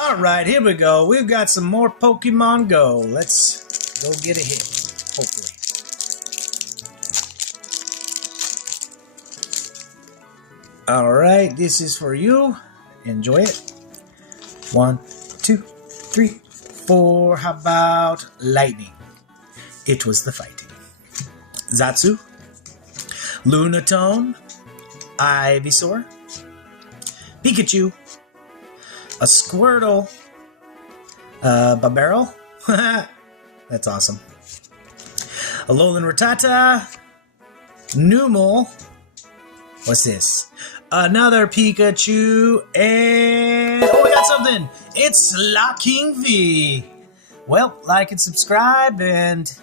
All right, here we go. We've got some more Pokemon Go. Let's go get a hit, hopefully. All right, this is for you. Enjoy it. 1, 2, 3, 4. How about lightning? It was the fighting. Zatsu, Lunatone, Ivysaur, Pikachu, a Squirtle, Barbarrel. That's awesome. Alolan Rattata, Numel. What's this? Another Pikachu, and oh, we got something. It's Locking V. Well, like and subscribe, and